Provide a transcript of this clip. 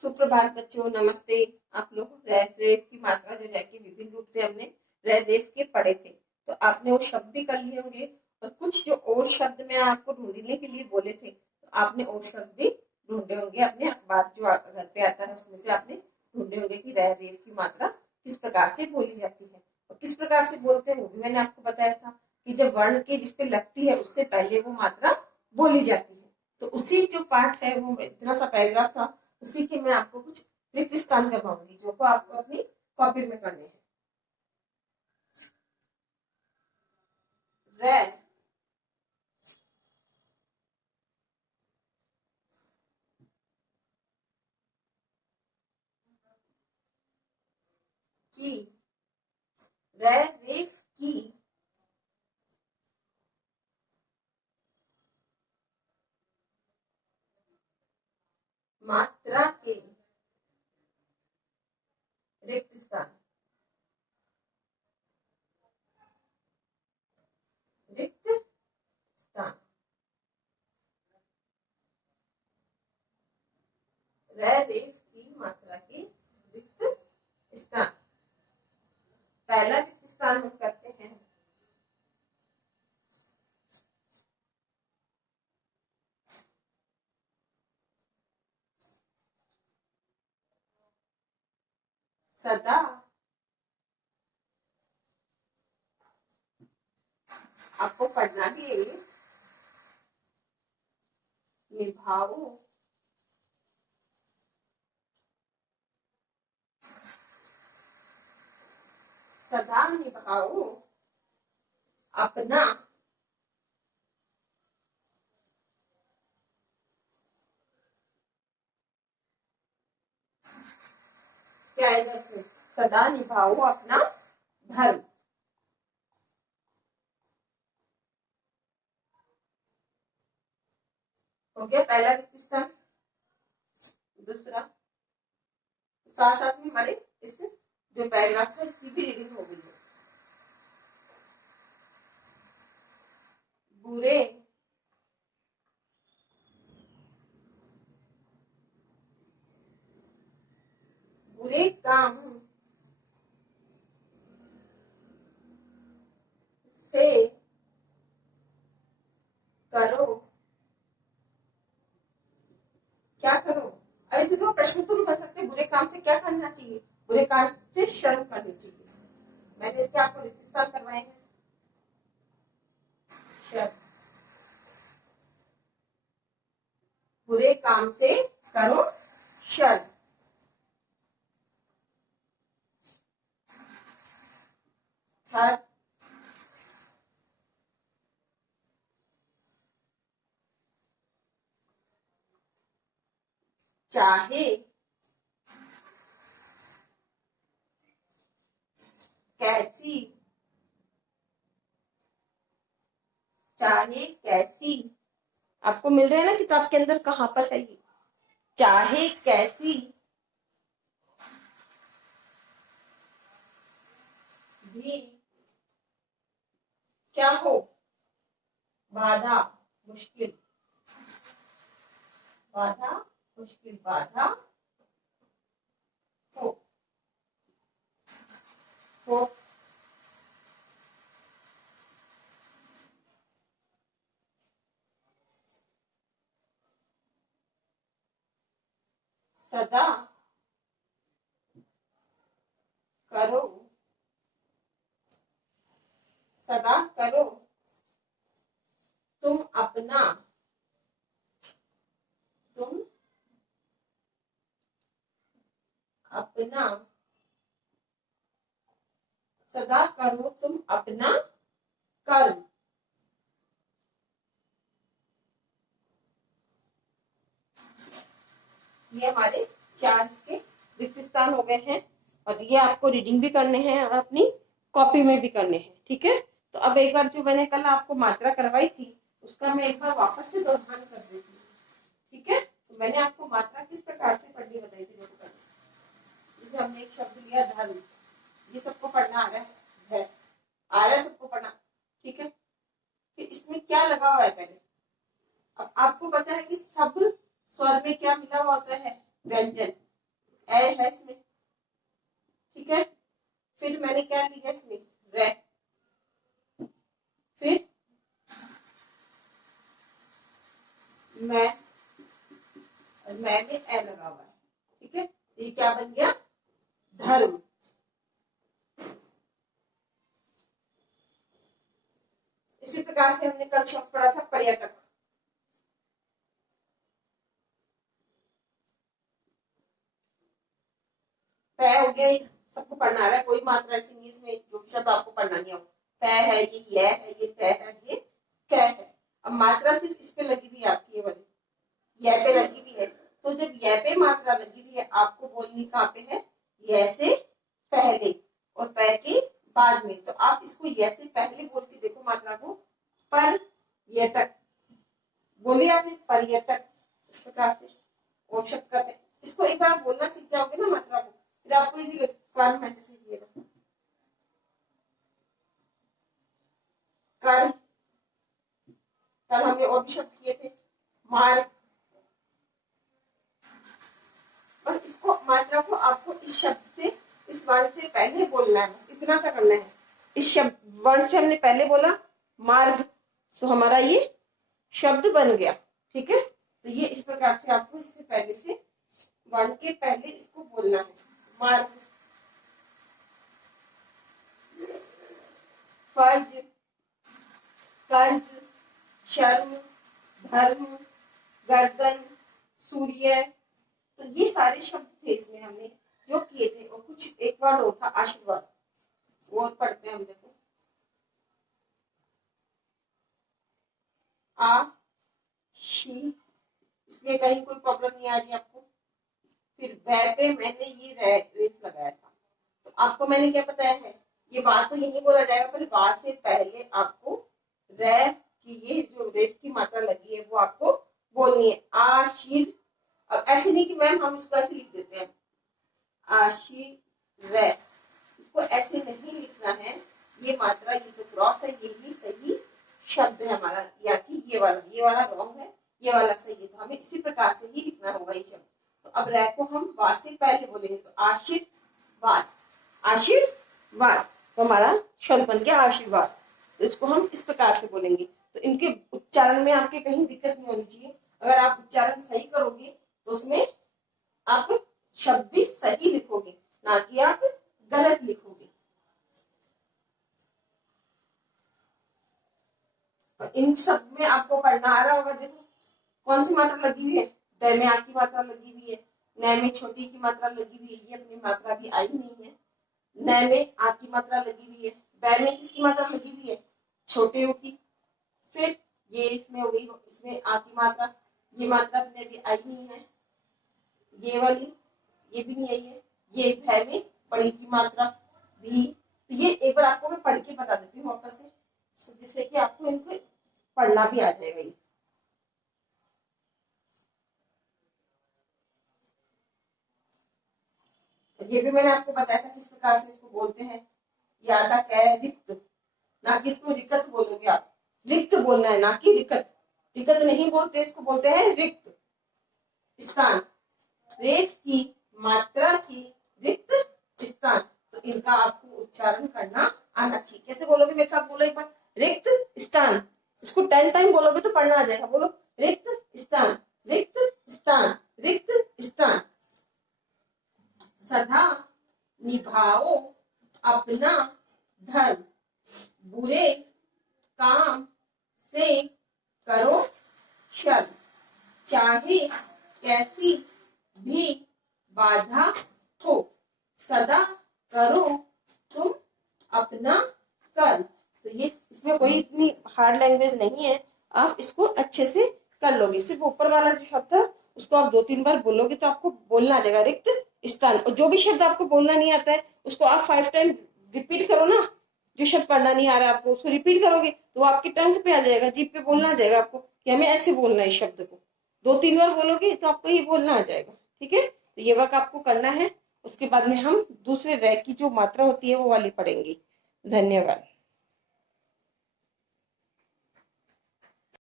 सुप्रभात बच्चों, नमस्ते। आप लोग रेफ की मात्रा जो है कि विभिन्न रूप से हमने रेफ के पढ़े थे, तो आपने वो शब्द भी कर लिए होंगे और कुछ जो और शब्द मैं आपको ढूंढने के लिए बोले थे, तो आपने और शब्द भी ढूंढे होंगे अपने अखबार जो घर पे आता है उसमें से आपने ढूंढे होंगे कि रेफ की मात्रा किस प्रकार से बोली जाती है और किस प्रकार से बोलते हैं। वो भी मैंने आपको बताया था कि जब वर्ण के जिसपे लगती है उससे पहले वो मात्रा बोली जाती है। तो उसी जो पार्ट है वो इतना सा पैराग्राफ था, उसी के मैं आपको कुछ रिक्त स्थान करवाऊंगी जो को आपको अपनी कॉपी में करने हैं। रे की रेफ की मात्रा के रिक्त स्थान रिक्त स्थान रेफ की मात्रा की रिक्त स्थान। पहला रिक्त स्थान हम करते हैं सदा आपको पढ़ना भी है ये, निभाओ सदा निभाओ अपना क्या है, जैसे सदा निभाओ अपना धर्म। हो गया पहला रिक्त स्थान। दूसरा साथ साथ में हमारे इस जो पैराग्राफ है इसकी भी रीडिंग हो गई है। बुरे बुरे काम से करो, क्या करो। ऐसे तो प्रश्न तो बन सकते, बुरे काम से क्या करना चाहिए, बुरे काम से शर्म करनी चाहिए। मैंने इसके आपको रिक्त स्थान करवाए हैं। बुरे काम से करो शर्म। थर्ड चाहे कैसी, चाहे कैसी आपको मिल रहा है ना किताब के अंदर, कहां पर है ये, चाहे कैसी भी क्या हो, बाधा मुश्किल, बाधा मुश्किल, बाधा हो सदा करो, सदा करो तुम अपना, तुम अपना, सदा करो तुम अपना कर्म। ये हमारे चार के रिक्त स्थान हो गए हैं और ये आपको रीडिंग भी करने हैं और अपनी कॉपी में भी करने हैं। ठीक है, तो अब एक बार जो मैंने कल आपको मात्रा करवाई थी उसका मैं एक बार वापस से दोहरान कर देती हूँ। ठीक है, तो मैंने आपको मात्रा किस प्रकार से पढ़नी बताई थी। जैसे हमने एक शब्द लिया धर्म, ये सबको पढ़ना आ रहा है, आ रहा है सबको पढ़ना। ठीक है, फिर इसमें क्या लगा हुआ है पहले, अब आपको पता है कि सब स्वर में क्या मिला हुआ होता है, व्यंजन। ए है इसमें, ठीक है। फिर मैंने क्या लिया इसमें, रे, फिर मैं, और मैं में ए लगा हुआ है, ठीक है। ये क्या बन गया, धर्म। इसी प्रकार से हमने कल शब्द पढ़ा था पर्यटक। पै हो गया, सबको पढ़ना आ रहा है, कोई मात्रा ऐसी नहीं इसमें जो शब्द आपको पढ़ना नहीं हो। पै है, ये है, ये तय है, ये कै है। अब मात्रा सिर्फ इस पे लगी हुई है आपकी, ये वाली यह पे लगी हुई है। तो जब यह पे मात्रा लगी हुई है, आपको बोलनी कहाँ पे है, यह से पहले और पै के बाद में। तो आप इसको यह से पहले बोल के देखो मात्रा को, पर्यटक बोलिए आपने, पर्यटक। इस प्रकार से और शब्द करते हैं। इसको एक बार बोलना सीख जाओगे ना मात्रा को, फिर आपको इसी कारण में जैसे किएगा, कर। कल हमने और भी शब्द किए थे, मार्ग। और इसको मात्रा को आपको इस शब्द से, इस वर्ण से पहले बोलना है, इतना सा करना है। इस शब्द वर्ण से हमने पहले बोला मार्ग, तो हमारा ये शब्द बन गया, ठीक है। तो ये इस प्रकार से आपको इससे पहले से वर्ण के पहले इसको बोलना है, मार्ग। फर्ज, कर्ज, शर्म, धर्म, गर्दन, सूर्य। तो ये सारे शब्द थे इसमें हमने जो किए थे। और कुछ एक वर्ड और था, आशीर्वाद, वो और पढ़ते हैं हम। देखो, आ शी, इसमें कहीं कोई प्रॉब्लम नहीं आ रही आपको। फिर वह पे मैंने ये रेफ लगाया था, तो आपको मैंने क्या बताया है, ये बात तो यही बोला जाएगा, पर बात से पहले आपको रे की ये जो रेफ की मात्रा लगी है वो आपको बोलनी है, आशीर। अब ऐसे नहीं कि मैम हम इसको ऐसे लिख देते हैं, आशीर, इसको ऐसे नहीं लिखना है। ये मात्रा, ये जो क्रॉस है, यही सही शब्द है हमारा, या कि ये वाला रॉन्ग है, ये वाला सही है। तो हमें इसी प्रकार से ही लिखना होगा ये शब्द। तो अब रे को हम वा से पहले बोलेंगे, तो आशीर्वाद, आशीर्वाद, तो हमारा शब्द बन गया आशीर्वाद। तो इसको हम इस प्रकार से बोलेंगे। तो इनके उच्चारण में आपके कहीं दिक्कत नहीं होनी चाहिए। अगर आप उच्चारण सही करोगे तो उसमें आप शब्द भी सही लिखोगे, ना कि आप गलत लिखोगे। और इन शब्द में आपको पढ़ना आ रहा होगा। देखो कौन सी मात्रा लगी हुई है, द में आ की मात्रा लगी हुई है, न में छोटी की मात्रा लगी हुई है, ये अपनी मात्रा भी आई नहीं है। न में आ की मात्रा लगी हुई है, बै में किसकी मात्रा लगी हुई है, छोटे ओ की। फिर ये इसमें हो गई, इसमें आ की मात्रा, ये मात्रा अपने भी आई नहीं है, ये वाली ये भी नहीं आई है। ये भय में बड़ी की मात्रा भी। तो ये एक बार आपको मैं पढ़ के बता देती हूँ वापस से, जिससे कि आपको इनको पढ़ना भी आ जाएगा। ये भी मैंने आपको बताया था किस प्रकार से इसको बोलते हैं। ये आता क्या है, रिक्त, ना कि इसको रिकत बोलोगे आप, रिक्त बोलना है, ना कि रिकत। रिकत नहीं बोलते, इसको बोलते हैं रिक्त स्थान। रेफ की मात्रा की रिक्त स्थान, तो इनका आपको उच्चारण करना आना चाहिए। कैसे बोलोगे, मेरे साथ बोलो एक बार, रिक्त स्थान। इसको 10 टाइम बोलोगे तो पढ़ना आ जाएगा। बोलो, रिक्त स्थान, रिक्त स्थान, रिक्त स्थान। सदा निभाओ अपना धर्म, बुरे काम से करो शर्म, चाहे कैसी भी बाधा हो, सदा करो तुम अपना कर्म। तो ये इसमें कोई इतनी हार्ड लैंग्वेज नहीं है, आप इसको अच्छे से कर लोगे। सिर्फ ऊपर वाला जो शब्द है उसको आप 2-3 बार बोलोगे तो आपको बोलना आ जाएगा, रिक्त स्थान। और जो भी शब्द आपको बोलना नहीं आता है उसको आप 5 टाइम रिपीट करो ना। जो शब्द पढ़ना नहीं आ रहा है आपको, उसको रिपीट करोगे तो वो आपके टंग पे आ जाएगा, जीभ पे बोलना आ जाएगा आपको कि हमें ऐसे बोलना है। इस शब्द को 2-3 बार बोलोगे तो आपको ये बोलना आ जाएगा, ठीक है। तो ये वर्क आपको करना है। उसके बाद में हम दूसरे रैक की जो मात्रा होती है वो वाली पढ़ेंगे। धन्यवाद।